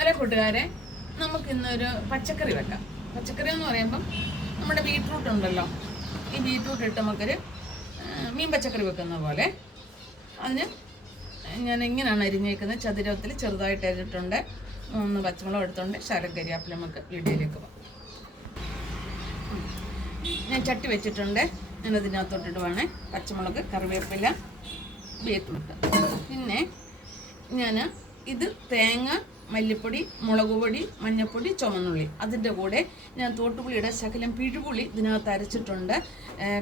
Hello കൂട്ടുകാരെ, നമുക്കിന്നൊരു പച്ചക്കറി വെക്കാം. പച്ചക്കറി എന്ന് പറയുമ്പം നമ്മുടെ ബീട്രൂട്ട് ഉണ്ടല്ലോ, ഈ ബീട്രൂട്ട് ഇട്ട് നമുക്കൊരു മീൻ പച്ചക്കറി വെക്കുന്ന പോലെ. അതിന് ഞാൻ ഇങ്ങനെയാണ് അരിഞ്ഞേക്കുന്നത്. ചതുരത്തിൽ ചെറുതായിട്ട് അരിഞ്ഞിട്ടുണ്ട്. 3 പച്ചമുളക് എടുത്തുകൊണ്ട് ശകലം കരിയാപ്പില. നമുക്ക് വീഡിയോയിലേക്ക് പോകാം. ഞാൻ ചട്ടി വെച്ചിട്ടുണ്ട്. ഞാനതിനകത്തോട്ടിട്ട് വേണേ പച്ചമുളക്, കറിവേപ്പില, ബീട്രൂട്ട്. പിന്നെ ഞാൻ ഇത് തേങ്ങ, മല്ലിപ്പൊടി, മുളക് പൊടി, മഞ്ഞൾപ്പൊടി, ചുവന്നുള്ളി, അതിൻ്റെ കൂടെ ഞാൻ തോട്ടുപുളിയുടെ ശകലം പിഴുപുളി ഇതിനകത്ത് അരച്ചിട്ടുണ്ട്.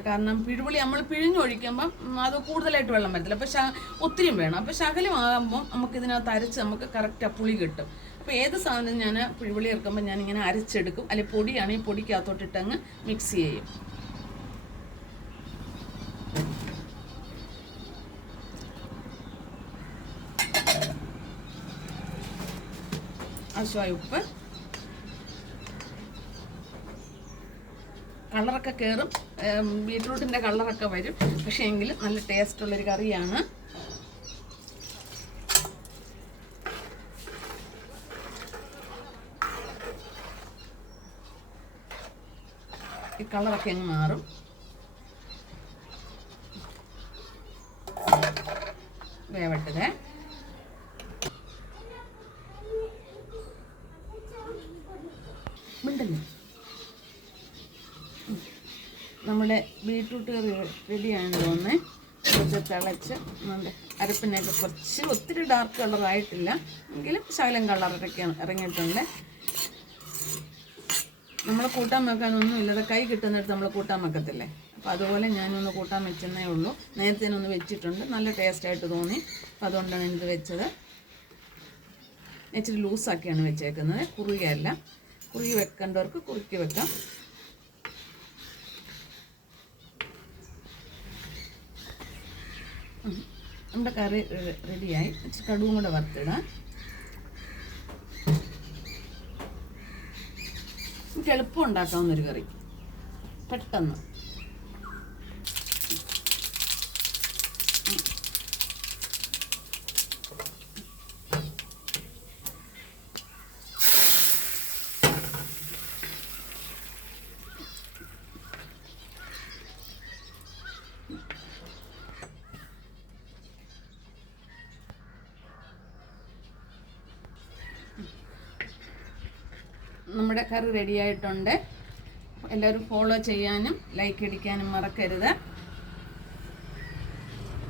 കാരണം പിഴുപുളി നമ്മൾ പിഴിഞ്ഞൊഴിക്കുമ്പം അത് കൂടുതലായിട്ട് വെള്ളം വരത്തില്ല, അപ്പോൾ ഒത്തിരിയും വേണം. അപ്പോൾ ശകലമാകുമ്പോൾ നമുക്കിതിനകത്ത് അരച്ച് നമുക്ക് കറക്റ്റ് ആ പുളി കിട്ടും. അപ്പോൾ ഏത് സാധനം ഞാൻ പിഴുപുളി ഇറക്കുമ്പോൾ ഞാനിങ്ങനെ അരച്ചെടുക്കും. അല്ലെങ്കിൽ പൊടിയാണെങ്കിൽ പൊടിക്കകത്തോട്ടിട്ടങ്ങ് മിക്സ് ചെയ്യും. ആവശ്യമായ ഉപ്പ്. കളറൊക്കെ കയറും, ബീട്രൂട്ടിൻ്റെ കളറൊക്കെ വരും. പക്ഷേ എങ്കിൽ നല്ല ടേസ്റ്റുള്ളൊരു കറിയാണ്. ഈ കളറൊക്കെ അങ്ങ് മാറും. വേവട്ടത്. നമ്മുടെ ബീട്രൂട്ട് കറി റെഡിയാണെന്ന് തോന്നുന്നത്. കുറച്ച് തിളച്ച് നമ്മുടെ അരപ്പിനൊക്കെ കുറച്ച് ഒത്തിരി ഡാർക്ക് കളറായിട്ടില്ല, എങ്കിലും ശകലം കളറൊക്കെ ഇറങ്ങിയിട്ടുണ്ട്. നമ്മൾ കൂട്ടാൻ വെക്കാനൊന്നുമില്ലാതെ കൈ കിട്ടുന്നിടത്ത് നമ്മൾ കൂട്ടാൻ വെക്കത്തില്ലേ, അപ്പോൾ അതുപോലെ ഞാനൊന്ന് കൂട്ടാൻ വെച്ചെന്നേ ഉള്ളൂ. നേരത്തേനൊന്ന് വെച്ചിട്ടുണ്ട്, നല്ല ടേസ്റ്റായിട്ട് തോന്നി. അപ്പോൾ അതുകൊണ്ടാണ് ഇത് വെച്ചത്. ഇച്ചിരി ലൂസാക്കിയാണ് വെച്ചേക്കുന്നത്, കുറുകിയല്ല. കുറുകി വെക്കേണ്ടവർക്ക് കുറുക്കി വെക്കാം. നമ്മുടെ കറി റെഡിയായി. ഇച്ചിരി കടുവും കൂടെ വറുത്തിടാം. നമുക്ക് എളുപ്പം ഉണ്ടാക്കാവുന്നൊരു കറി, പെട്ടെന്ന്. നമ്മുടെ കറി റെഡിയായിട്ടുണ്ട്. എല്ലാവരും ഫോളോ ചെയ്യാനും ലൈക്ക് അടിക്കാനും മറക്കരുത്.